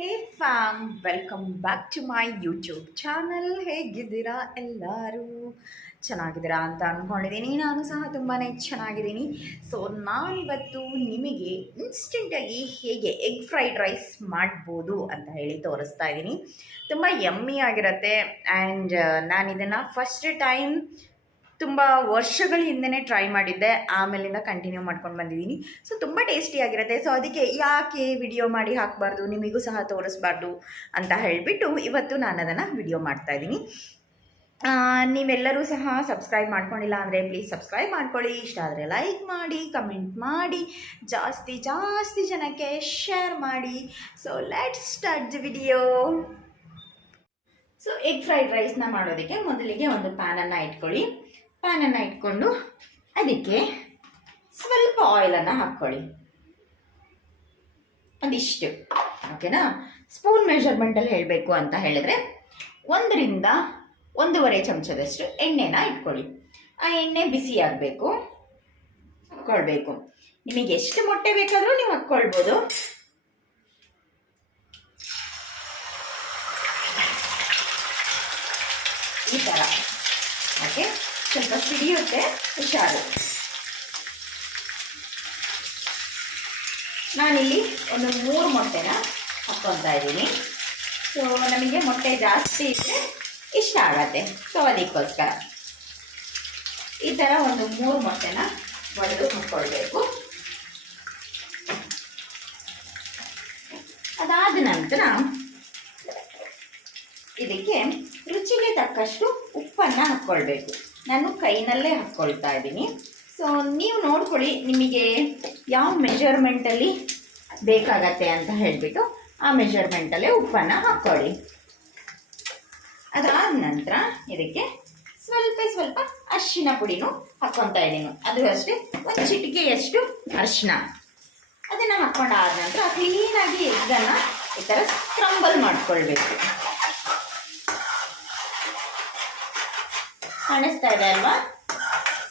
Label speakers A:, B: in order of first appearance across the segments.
A: Hey fam, welcome back to my YouTube channel. ಹೇಗಿದ್ದೀರಾ ಎಲ್ಲರೂ? ಚೆನ್ನಾಗಿದ್ದೀರಾ ಅಂತ ಅಂದ್ಕೊಂಡಿದ್ದೀನಿ ನಾನು ಸಹ ತುಂಬಾ ಚೆನ್ನಾಗಿದ್ದೀನಿ. ಸೊ ನಾನಿವತ್ತು ನಿಮಗೆ ಇನ್ಸ್ಟೆಂಟಾಗಿ ಹೇಗೆ ಎಗ್ ಫ್ರೈಡ್ ರೈಸ್ ಮಾಡ್ಬೋದು ಅಂತ ಹೇಳಿ ತೋರಿಸ್ತಾ ಇದ್ದೀನಿ. ತುಂಬ ಯಮ್ಮಿ ಆಗಿರುತ್ತೆ. ಆ್ಯಂಡ್ ನಾನು ಇದನ್ನು ಫಸ್ಟ್ ಟೈಮ್ ತುಂಬ ವರ್ಷಗಳ ಹಿಂದೆನೇ ಟ್ರೈ ಮಾಡಿದ್ದೆ, ಆಮೇಲಿಂದ ಕಂಟಿನ್ಯೂ ಮಾಡ್ಕೊಂಡು ಬಂದಿದ್ದೀನಿ. ಸೊ ತುಂಬ ಟೇಸ್ಟಿಯಾಗಿರುತ್ತೆ ಸೊ ಅದಕ್ಕೆ ಯಾಕೆ ವಿಡಿಯೋ ಮಾಡಿ ಹಾಕಬಾರ್ದು, ನಿಮಗೂ ಸಹ ತೋರಿಸ್ಬಾರ್ದು ಅಂತ ಹೇಳಿಬಿಟ್ಟು ಇವತ್ತು ನಾನು ಅದನ್ನು ವಿಡಿಯೋ ಮಾಡ್ತಾಯಿದ್ದೀನಿ ನೀವೆಲ್ಲರೂ ಸಹ ಸಬ್ಸ್ಕ್ರೈಬ್ ಮಾಡ್ಕೊಂಡಿಲ್ಲ ಅಂದರೆ ಪ್ಲೀಸ್ ಸಬ್ಸ್ಕ್ರೈಬ್ ಮಾಡ್ಕೊಳ್ಳಿ. ಇಷ್ಟ ಆದರೆ ಲೈಕ್ ಮಾಡಿ ಕಮೆಂಟ್ ಮಾಡಿ, ಜಾಸ್ತಿ ಜಾಸ್ತಿ ಜನಕ್ಕೆ ಶೇರ್ ಮಾಡಿ. So let's start the video so egg fried ರೈಸ್ನ ಮಾಡೋದಕ್ಕೆ ಮೊದಲಿಗೆ ಒಂದು ಪ್ಯಾನನ್ನು ಇಟ್ಕೊಳ್ಳಿ. ಪ್ಯಾನನ್ನು ಇಟ್ಕೊಂಡು ಅದಕ್ಕೆ ಸ್ವಲ್ಪ ಆಯಿಲನ್ನು ಹಾಕ್ಕೊಳ್ಳಿ. ಒಂದಿಷ್ಟು ಓಕೆನಾ ಸ್ಪೂನ್ ಮೆಷರ್ಮೆಂಟಲ್ಲಿ ಹೇಳಬೇಕು ಅಂತ ಹೇಳಿದ್ರೆ ಒಂದರಿಂದ ಒಂದೂವರೆ ಚಮಚದಷ್ಟು ಎಣ್ಣೆನ ಇಟ್ಕೊಳ್ಳಿ. ಆ ಎಣ್ಣೆ ಬಿಸಿ ಆಗಬೇಕು, ಹಾಕ್ಕೊಳ್ಬೇಕು. ನಿಮಗೆ ಎಷ್ಟು ಮೊಟ್ಟೆ ಬೇಕಾದರೂ ನೀವು ಹಾಕ್ಕೊಳ್ಬೋದು. ಈ ಥರ ಓಕೆ ಸ್ವಲ್ಪ ಸಿಡಿಯುತ್ತೆ ಹುಷಾರು. ನಾನಿಲ್ಲಿ ಒಂದು ಮೂರು ಮೊಟ್ಟೆನ ಹಾಕ್ಕೊತಾ ಇದ್ದೀನಿ. ಸೊ ನಮಗೆ ಮೊಟ್ಟೆ ಜಾಸ್ತಿ ಇದ್ದರೆ ಇಷ್ಟ ಆಗತ್ತೆ. ಸೊ ಅದಕ್ಕೋಸ್ಕರ. ಈ ಥರ ಒಂದು ಮೂರು ಮೊಟ್ಟೆನ ಒಡೆದು ಹಾಕ್ಕೊಳ್ಬೇಕು. ಅದಾದ ನಂತರ ಇದಕ್ಕೆ ರುಚಿಗೆ ತಕ್ಕಷ್ಟು ಉಪ್ಪನ್ನು ಹಾಕ್ಕೊಳ್ಬೇಕು. ನಾನು ಕೈನಲ್ಲೇ ಹಾಕ್ಕೊಳ್ತಾ ಇದ್ದೀನಿ. ಸೊ ನೀವು ನೋಡ್ಕೊಳ್ಳಿ ನಿಮಗೆ ಯಾವ ಮೆಜರ್ಮೆಂಟಲ್ಲಿ ಬೇಕಾಗತ್ತೆ ಅಂತ ಹೇಳಿಬಿಟ್ಟು ಆ ಮೆಜರ್ಮೆಂಟಲ್ಲೇ ಉಪ್ಪನ್ನು ಹಾಕ್ಕೊಳ್ಳಿ ಅದಾದ ನಂತರ ಇದಕ್ಕೆ ಸ್ವಲ್ಪ ಸ್ವಲ್ಪ ಅರಿಶಿನ ಪುಡಿನೂ ಹಾಕ್ಕೊತಾ ಇದ್ದೀನಿ. ಅದು ಅಷ್ಟೇ, ಒಂದು ಚಿಟಿಕೆಯಷ್ಟು ಅರಿಶಿನ. ಅದನ್ನು ಹಾಕ್ಕೊಂಡಾದ ನಂತರ ಕ್ಲೀನಾಗಿ ಎಗ್ಗನ್ನು ಈ ಥರ ಸ್ಕ್ರಂಬಲ್ ಮಾಡ್ಕೊಳ್ಬೇಕು. ಕಾಣಿಸ್ತಾ ಇದೆ ಅಲ್ವಾ?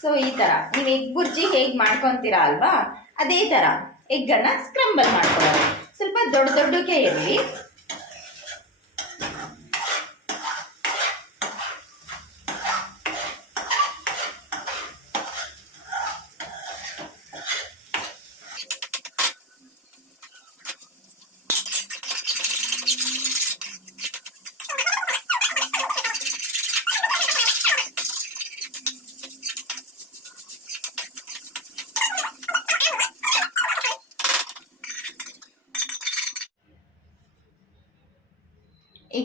A: ಸೊ ಈ ಥರ ನೀವು ಎಗ್ ಬುರ್ಜಿ ಹೇಗೆ ಮಾಡ್ಕೊತೀರಾ ಅಲ್ವಾ? ಅದೇ ಥರ ಎಗ್ಗನ್ನು ಸ್ಕ್ರಂಬಲ್ ಮಾಡ್ಕೊಳ್ಳೋದು. ಸ್ವಲ್ಪ ದೊಡ್ಡ ದೊಡ್ಡಕ್ಕೆ ಇರಲಿ.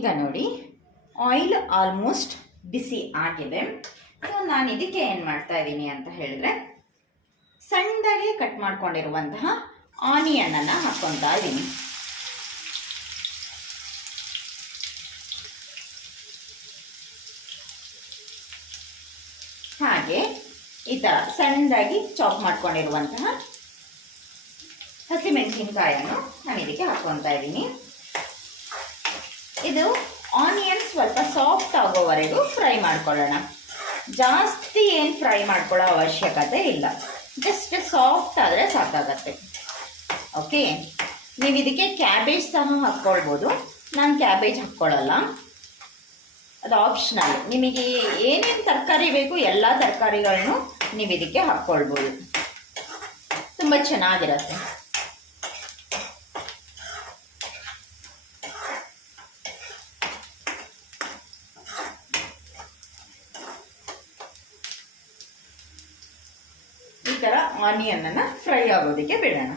A: ಈಗ ನೋಡಿ ಆಯಿಲ್ ಆಲ್ಮೋಸ್ಟ್ ಬಿಸಿ ಆಗಿದೆ. ಸೊ ನಾನು ಇದಕ್ಕೆ ಏನು ಮಾಡ್ತಾ ಇದ್ದೀನಿ ಅಂತ ಹೇಳಿದ್ರೆ, ಸಣ್ಣದಾಗಿ ಕಟ್ ಮಾಡ್ಕೊಂಡಿರುವಂತಹ ಆನಿಯನನ್ನು ಹಾಕ್ಕೊತಾ ಇದ್ದೀನಿ. ಹಾಗೆ ಈ ಥರ ಸಣ್ಣದಾಗಿ ಚಾಪ್ ಮಾಡ್ಕೊಂಡಿರುವಂತಹ ಹಸಿಮೆಣಸಿನ್ಕಾಯನ್ನು ನಾನು ಇದಕ್ಕೆ ಹಾಕ್ಕೊತಾ ಇದ್ದೀನಿ. ಇದು ಆನಿಯನ್ ಸ್ವಲ್ಪ ಸಾಫ್ಟ್ ಆಗೋವರೆಗೂ ಫ್ರೈ ಮಾಡ್ಕೊಳ್ಳೋಣ. ಜಾಸ್ತಿ ಏನು ಫ್ರೈ ಮಾಡ್ಕೊಳ್ಳೋ ಅವಶ್ಯಕತೆ ಇಲ್ಲ. ಜಸ್ಟ್ ಸಾಫ್ಟ್ ಆದರೆ ಸಾಕಾಗತ್ತೆ. ಓಕೆ ನೀವು ಇದಕ್ಕೆ ಕ್ಯಾಬೇಜ್ ಸಹ ಹಾಕ್ಕೊಳ್ಬೋದು. ನಾನು ಕ್ಯಾಬೇಜ್ ಹಾಕ್ಕೊಳ್ಳಲ್ಲ ಅದು ಆಪ್ಷನಲ್ ನಿಮಗೆ ಏನೇನು ತರಕಾರಿ ಬೇಕು ಎಲ್ಲ ತರಕಾರಿಗಳನ್ನು ನೀವು ಇದಕ್ಕೆ ಹಾಕ್ಕೊಳ್ಬೋದು. ತುಂಬ ಚೆನ್ನಾಗಿರುತ್ತೆ ಈ ಥರ ಆನಿಯನನ್ನು ಫ್ರೈ ಆಗೋದಕ್ಕೆ ಬಿಡೋಣ.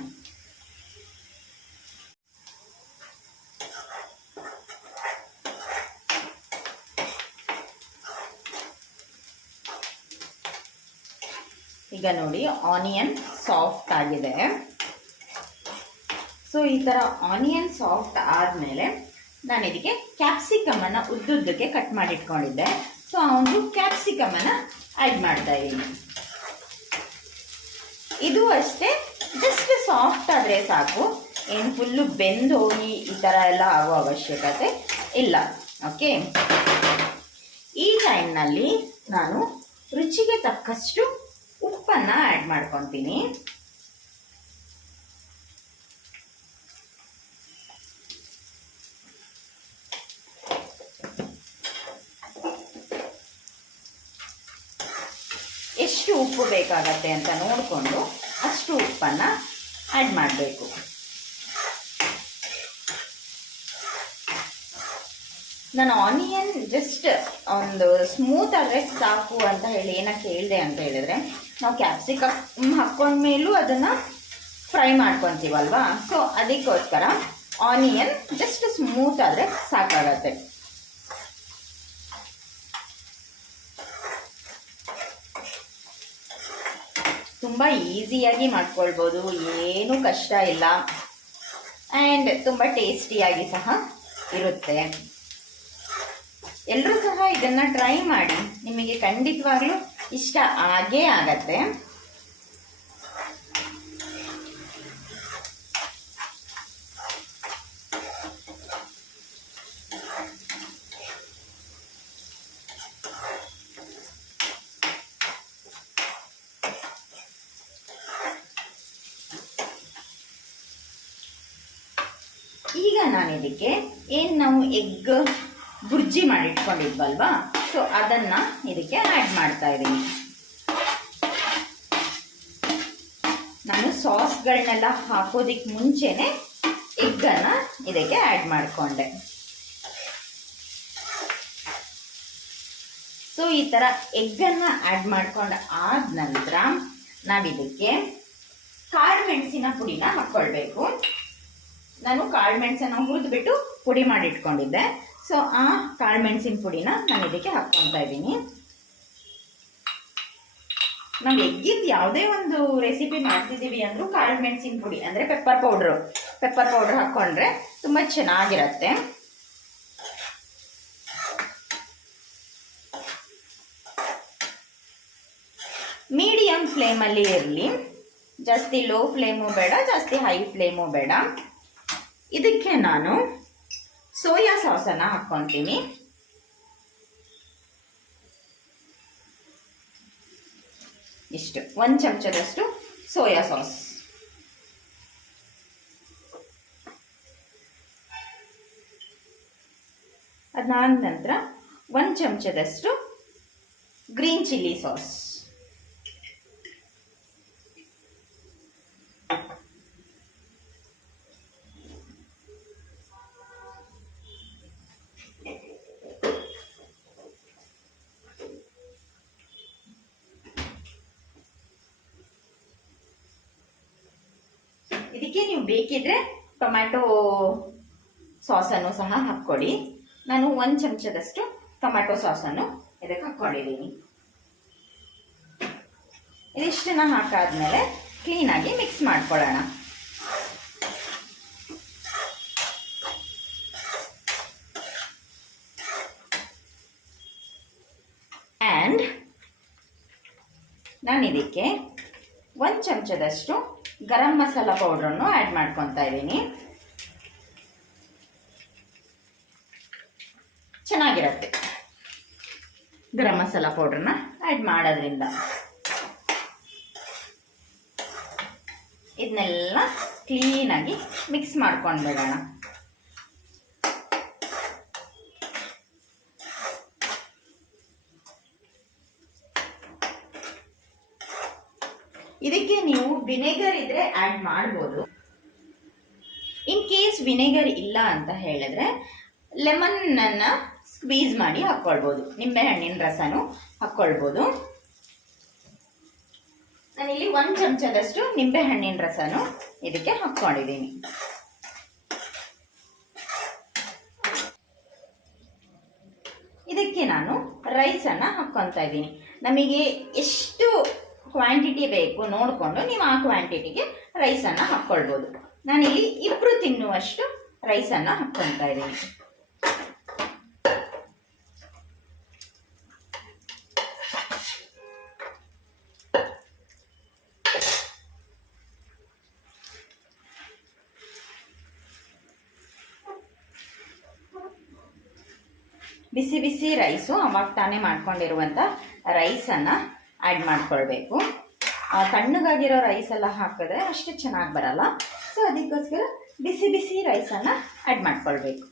A: ಈಗ ನೋಡಿ ಆನಿಯನ್ ಸಾಫ್ಟ್ ಆಗಿದೆ. ಸೊ ಈ ಥರ ಆನಿಯನ್ ಸಾಫ್ಟ್ ಆದಮೇಲೆ ನಾನು ಇದಕ್ಕೆ ಕ್ಯಾಪ್ಸಿಕಮನ್ನು ಉದ್ದುದ್ದಕ್ಕೆ ಕಟ್ ಮಾಡಿಟ್ಕೊಂಡಿದ್ದೆ. ಸೊ ಆ ಒಂದು ಕ್ಯಾಪ್ಸಿಕಮನ್ನು ಆ್ಯಡ್ ಮಾಡ್ತಾ ಇದ್ದೀನಿ ಇದು ಅಷ್ಟೇ ಜಸ್ಟ್ ಸಾಫ್ಟ್ ಆದರೆ ಸಾಕು. ಏನು ಫುಲ್ಲು ಬೆಂದು ಹೋಗಿ ಈ ಥರ ಎಲ್ಲ ಆಗೋ ಅವಶ್ಯಕತೆ ಇಲ್ಲ. ಓಕೆ ಈ ಟೈಮ್ನಲ್ಲಿ ನಾನು ರುಚಿಗೆ ತಕ್ಕಷ್ಟು ಉಪ್ಪನ್ನು ಆ್ಯಡ್ ಮಾಡ್ಕೊತೀನಿ ಎಷ್ಟು ಉಪ್ಪು ಬೇಕಾಗತ್ತೆ ಅಂತ ನೋಡಿಕೊಂಡು ಅಷ್ಟು ಉಪ್ಪನ್ನು ಆ್ಯಡ್ ಮಾಡಬೇಕು. ನಾನು ಆನಿಯನ್ ಜಸ್ಟ್ ಒಂದು ಸ್ಮೂತ್ ಆದರೆ ಸಾಕು ಅಂತ ಹೇಳಿ ಏನಕ್ಕೆ ಹೇಳಿದೆ ಅಂತ ಹೇಳಿದ್ರೆ ನಾವು ಕ್ಯಾಪ್ಸಿಕಮ್ ಹಾಕ್ಕೊಂಡ್ಮೇಲೂ ಅದನ್ನು ಫ್ರೈ ಮಾಡ್ಕೊತೀವಲ್ವಾ? ಸೊ ಅದಕ್ಕೋಸ್ಕರ ಆನಿಯನ್ ಜಸ್ಟ್ ಸ್ಮೂತ್ ಆದರೆ ಸಾಕಾಗತ್ತೆ. ತುಂಬ ಈಸಿಯಾಗಿ ಮಾಡ್ಕೊಳ್ಬೋದು, ಏನೂ ಕಷ್ಟ ಇಲ್ಲ. ಆ್ಯಂಡ್ ತುಂಬ ಟೇಸ್ಟಿಯಾಗಿ ಸಹ ಇರುತ್ತೆ. ಎಲ್ಲರೂ ಸಹ ಇದನ್ನು ಟ್ರೈ ಮಾಡಿ, ನಿಮಗೆ ಖಂಡಿತವಾಗ್ಲೂ ಇಷ್ಟ ಆಗೇ ಆಗತ್ತೆ. ಈಗ ನಾನು ಇದಕ್ಕೆ ಏನು ನಾವು ಎಗ್ ಬುರ್ಜಿ ಮಾಡಿಟ್ಕೊಂಡಿದ್ವಲ್ವಾ? ಸೊ ಅದನ್ನು ಇದಕ್ಕೆ ಆ್ಯಡ್ ಮಾಡ್ತಾ ಇದ್ದೀನಿ ನಾನು ಸಾಸ್ಗಳನ್ನೆಲ್ಲ ಹಾಕೋದಕ್ಕೆ ಮುಂಚೆನೆ ಎಗ್ಗನ್ನು ಇದಕ್ಕೆ ಆ್ಯಡ್ ಮಾಡಿಕೊಂಡೆ. ಸೊ ಈ ಥರ ಎಗ್ಗನ್ನು ಆ್ಯಡ್ ಮಾಡ್ಕೊಂಡು ಆದ ನಂತರ ನಾವಿದಕ್ಕೆ ಕಾಳು ಮೆಣಸಿನ ಪುಡಿನ ಹಾಕ್ಕೊಳ್ಬೇಕು ನಾನು ಕಾಳು ಮೆಣಸನ್ನು ಹುರಿದ್ಬಿಟ್ಟು ಪುಡಿ ಮಾಡಿ ಇಟ್ಕೊಂಡಿದ್ದೆ ಸೊ ಆ ಕಾಳು ಮೆಣಸಿನ ಪುಡಿನ ನಾನು ಇದಕ್ಕೆ ಹಾಕ್ಕೊತಾ ಇದ್ದೀನಿ. ನಾವು ಎಗ್ಗಿಂದ ಯಾವುದೇ ಒಂದು ರೆಸಿಪಿ ಮಾಡ್ತಿದ್ದೀವಿ ಅಂದರೂ ಕಾಳು ಮೆಣಸಿನ ಪುಡಿ, ಅಂದರೆ ಪೆಪ್ಪರ್ ಪೌಡ್ರು ಪೆಪ್ಪರ್ ಪೌಡ್ರ್ ಹಾಕ್ಕೊಂಡ್ರೆ ತುಂಬ ಚೆನ್ನಾಗಿರತ್ತೆ. ಮೀಡಿಯಂ ಫ್ಲೇಮಲ್ಲಿ ಇರಲಿ. ಜಾಸ್ತಿ ಲೋ ಫ್ಲೇಮು ಬೇಡ, ಜಾಸ್ತಿ ಹೈ ಫ್ಲೇಮು ಬೇಡ. ಇದಕ್ಕೆ ನಾನು ಸೋಯಾ ಸಾಸನ್ನು ಹಾಕ್ಕೊತೀನಿ. ಇಷ್ಟು, ಒಂದು ಚಮಚದಷ್ಟು ಸೋಯಾ ಸಾಸ್. ಅದಾದ ನಂತರ ಒಂದು ಚಮಚದಷ್ಟು ಗ್ರೀನ್ ಚಿಲ್ಲಿ ಸಾಸ್. ಇದಕ್ಕೆ ನೀವು ಬೇಕಿದ್ರೆ ಟೊಮ್ಯಾಟೊ ಸಾಸನ್ನು ಸಹ ಹಾಕ್ಕೊಳ್ಳಿ. ನಾನು ಒಂದು ಚಮಚದಷ್ಟು ಟೊಮ್ಯಾಟೊ ಸಾಸನ್ನು ಇದಕ್ಕೆ ಹಾಕ್ಕೊಂಡಿದ್ದೀನಿ. ಇದಿಷ್ಟನ್ನ ಹಾಕಾದ್ಮೇಲೆ ಕ್ಲೀನಾಗಿ ಮಿಕ್ಸ್ ಮಾಡ್ಕೊಳ್ಳೋಣ. ಆ್ಯಂಡ್ ನಾನು ಇದಕ್ಕೆ ಒಂದು ಚಮಚದಷ್ಟು ಗರಂ ಮಸಾಲ ಪೌಡ್ರನ್ನು ಆ್ಯಡ್ ಮಾಡ್ಕೊತಾ ಇದ್ದೀನಿ. ಚೆನ್ನಾಗಿರುತ್ತೆ. ಗರಂ ಮಸಾಲ ಪೌಡ್ರನ್ನ ಆ್ಯಡ್ ಮಾಡೋದ್ರಿಂದ. ಇದನ್ನೆಲ್ಲ ಕ್ಲೀನಾಗಿ ಮಿಕ್ಸ್ ಮಾಡ್ಕೊಂಡು ಬಿಡೋಣ ಇದಕ್ಕೆ ನೀವು ವಿನೆಗರ್ ಇದ್ರೆ ಆ್ಯಡ್ ಮಾಡ್ಬೋದು. ಇನ್ ಕೇಸ್ ವಿನೆಗರ್ ಇಲ್ಲ ಅಂತ ಹೇಳಿದ್ರೆ ಲೆಮನ್ನನ್ನು ಸ್ಕ್ವೀಸ್ ಮಾಡಿ ಹಾಕ್ಕೊಳ್ಬೋದು. ನಿಂಬೆ ಹಣ್ಣಿನ ರಸನು ಹಾಕ್ಕೊಳ್ಬೋದು. ನಾನಿಲ್ಲಿ ಒಂದು ಚಮಚದಷ್ಟು ನಿಂಬೆ ಹಣ್ಣಿನ ರಸನು ಇದಕ್ಕೆ ಹಾಕ್ಕೊಂಡಿದ್ದೀನಿ. ಇದಕ್ಕೆ ನಾನು ರೈಸನ್ನು ಹಾಕ್ಕೊತಾ ಇದ್ದೀನಿ. ನಮಗೆ ಎಷ್ಟು ಕ್ವಾಂಟಿಟಿ ಬೇಕು ನೋಡಿಕೊಂಡು ನೀವು ಆ ಕ್ವಾಂಟಿಟಿಗೆ ರೈಸನ್ನು ಹಾಕ್ಕೊಳ್ಬೋದು. ನಾನಿಲ್ಲಿ ಇಬ್ಬರು ತಿನ್ನುವಷ್ಟು ರೈಸನ್ನು ಹಾಕ್ಕೊಳ್ತಾ ಇದ್ದೀನಿ. ಬಿಸಿ ಬಿಸಿ ರೈಸು ಅವಾಗ ತಾನೇ ಮಾಡ್ಕೊಂಡಿರುವಂಥ ರೈಸನ್ನು ಆ್ಯಡ್ ಮಾಡ್ಕೊಳ್ಬೇಕು. ತಣ್ಣಗಾಗಿರೋ ರೈಸ್ ಎಲ್ಲ ಹಾಕಿದ್ರೆ ಅಷ್ಟು ಚೆನ್ನಾಗಿ ಬರಲ್ಲ. ಸೊ ಅದಕ್ಕೋಸ್ಕರ ಬಿಸಿ ಬಿಸಿ ರೈಸನ್ನು ಆ್ಯಡ್ ಮಾಡ್ಕೊಳ್ಬೇಕು.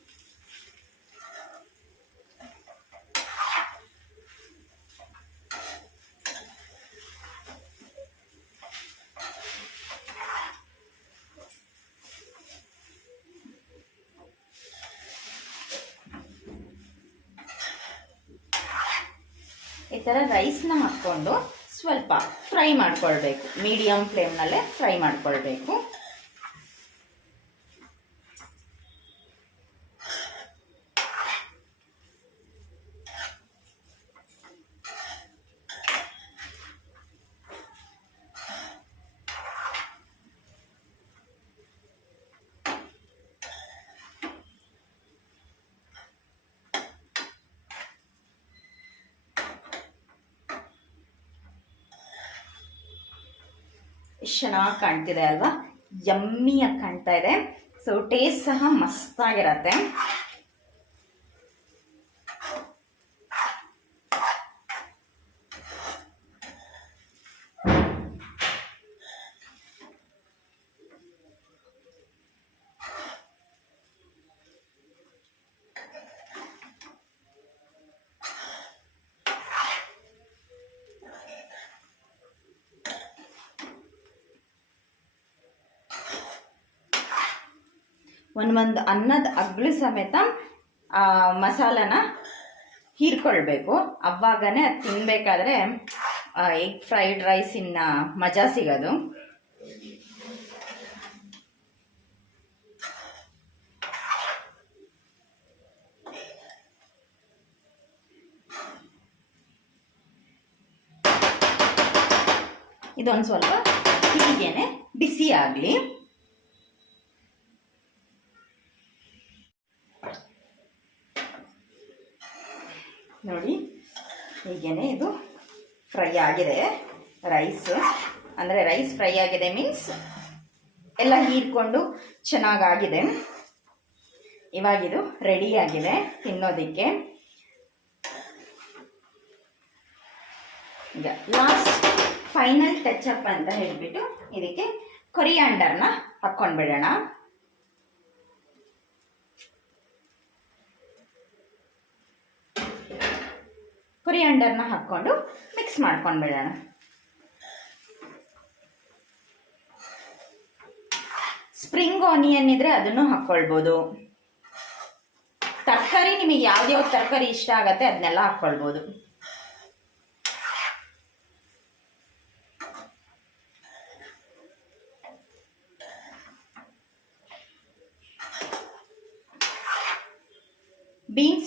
A: ಥರ ರೈಸ್ನ ಹಾಕ್ಕೊಂಡು ಸ್ವಲ್ಪ ಫ್ರೈ ಮಾಡ್ಕೊಳ್ಬೇಕು. ಮೀಡಿಯಮ್ ಫ್ಲೇಮ್ನಲ್ಲೇ ಫ್ರೈ ಮಾಡ್ಕೊಳ್ಬೇಕು. ಎಷ್ಟು ಚೆನ್ನಾಗಿ ಕಾಣ್ತಿದೆ ಅಲ್ವಾ? ಯಮ್ಮಿಯಾಗಿ ಕಾಣ್ತಾ ಇದೆ. ಸೊ ಟೇಸ್ಟ್ ಸಹ ಮಸ್ತಾಗಿರತ್ತೆ. ಒಂದು ಒಂದು ಅನ್ನದ ಅಗ್ಳು ಸಮೇತ ಮಸಾಲನ ಹೀರ್ಕೊಳ್ಬೇಕು. ಅವಾಗನೇ ಅದು ತಿನ್ಬೇಕಾದ್ರೆ ಎಗ್ ಫ್ರೈಡ್ ರೈಸಿನ ಮಜಾ ಸಿಗೋದು. ಇದೊಂದು ಸ್ವಲ್ಪ ಹೀಗೇನೆ ಬಿಸಿ ಆಗಲಿ ನೋಡಿ ಹೀಗೇನೆ ಇದು ಫ್ರೈ ಆಗಿದೆ. ರೈಸ್ ಅಂದರೆ ರೈಸ್ ಫ್ರೈ ಆಗಿದೆ ಮೀನ್ಸ್ ಎಲ್ಲ ಹೀರ್ಕೊಂಡು ಚೆನ್ನಾಗಾಗಿದೆ. ಇವಾಗಿದು ರೆಡಿ ಆಗಿದೆ ತಿನ್ನೋದಕ್ಕೆ. ಈಗ ಲಾಸ್ಟ್ ಫೈನಲ್ ಟಚ್ ಅಪ್ ಅಂತ ಹೇಳಿಬಿಟ್ಟು ಇದಕ್ಕೆ ಕೊರಿಯಾಂಡರ್ನ ಹಾಕ್ಕೊಂಡ್ಬಿಡೋಣ. ಕೊರಿಯಾಂಡರ್ನ ಹಾಕ್ಕೊಂಡು ಮಿಕ್ಸ್ ಮಾಡ್ಕೊಂಡು ಬಿಡೋಣ. ಸ್ಪ್ರಿಂಗ್ ಆನಿಯನ್ ಇದ್ರೆ ಅದನ್ನು ಹಾಕ್ಕೊಳ್ಬೋದು. ತರಕಾರಿ ನಿಮಗೆ ಯಾವ್ದ್ಯಾವ್ದು ತರಕಾರಿ ಇಷ್ಟ ಆಗತ್ತೆ ಅದನ್ನೆಲ್ಲ ಹಾಕ್ಕೊಳ್ಬೋದು.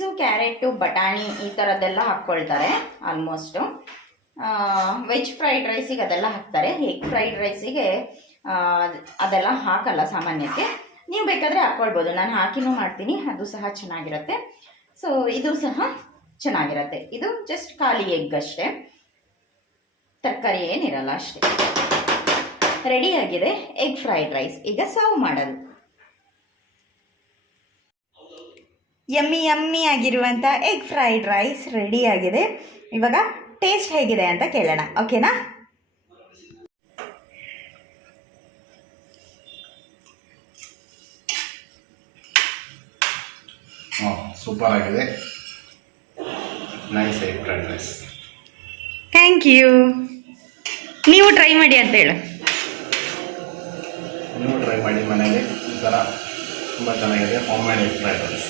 A: ಬೀನ್ಸು ಕ್ಯಾರೆಟು, ಬಟಾಣಿ ಈ ಥರದ್ದೆಲ್ಲ ಹಾಕ್ಕೊಳ್ತಾರೆ ಆಲ್ಮೋಸ್ಟು ವೆಜ್ ಫ್ರೈಡ್ ರೈಸಿಗೆ ಅದೆಲ್ಲ ಹಾಕ್ತಾರೆ. ಎಗ್ ಫ್ರೈಡ್ ರೈಸಿಗೆ ಅದೆಲ್ಲ ಹಾಕಲ್ಲ ಸಾಮಾನ್ಯಕ್ಕೆ. ನೀವು ಬೇಕಾದರೆ ಹಾಕ್ಕೊಳ್ಬೋದು. ನಾನು ಹಾಕಿನೂ ಮಾಡ್ತೀನಿ. ಅದು ಸಹ ಚೆನ್ನಾಗಿರುತ್ತೆ. ಸೊ ಇದು ಸಹ ಚೆನ್ನಾಗಿರುತ್ತೆ. ಇದು ಜಸ್ಟ್ ಖಾಲಿ ಎಗ್ ಅಷ್ಟೇ. ತರಕಾರಿ ಏನಿರಲ್ಲ ಅಷ್ಟೇ. ರೆಡಿಯಾಗಿದೆ ಎಗ್ ಫ್ರೈಡ್ ರೈಸ್ ಈಗ ಸರ್ವ್ ಮಾಡೋದು. ಯಮ್ಮಿ ಯಮ್ಮಿ ಆಗಿರುವಂಥ ಎಗ್ ಫ್ರೈಡ್ ರೈಸ್ ರೆಡಿಯಾಗಿದೆ ಆಗಿದೆ. ಇವಾಗ ಟೇಸ್ಟ್ ಹೇಗಿದೆ ಅಂತ ಕೇಳೋಣ. ಓಕೆನಾ
B: ಸೂಪರ್ ಆಗಿದೆ. Nice egg fried rice
A: thank you ನೀವು ಟ್ರೈ ಮಾಡಿ ಅಂತ ಹೇಳು.
B: ನೀವು ಟ್ರೈ ಮಾಡಿ ಮನೆಯಲ್ಲಿ. ಈ ಥರ ತುಂಬ ಚೆನ್ನಾಗಿದೆ. Home made egg fried rice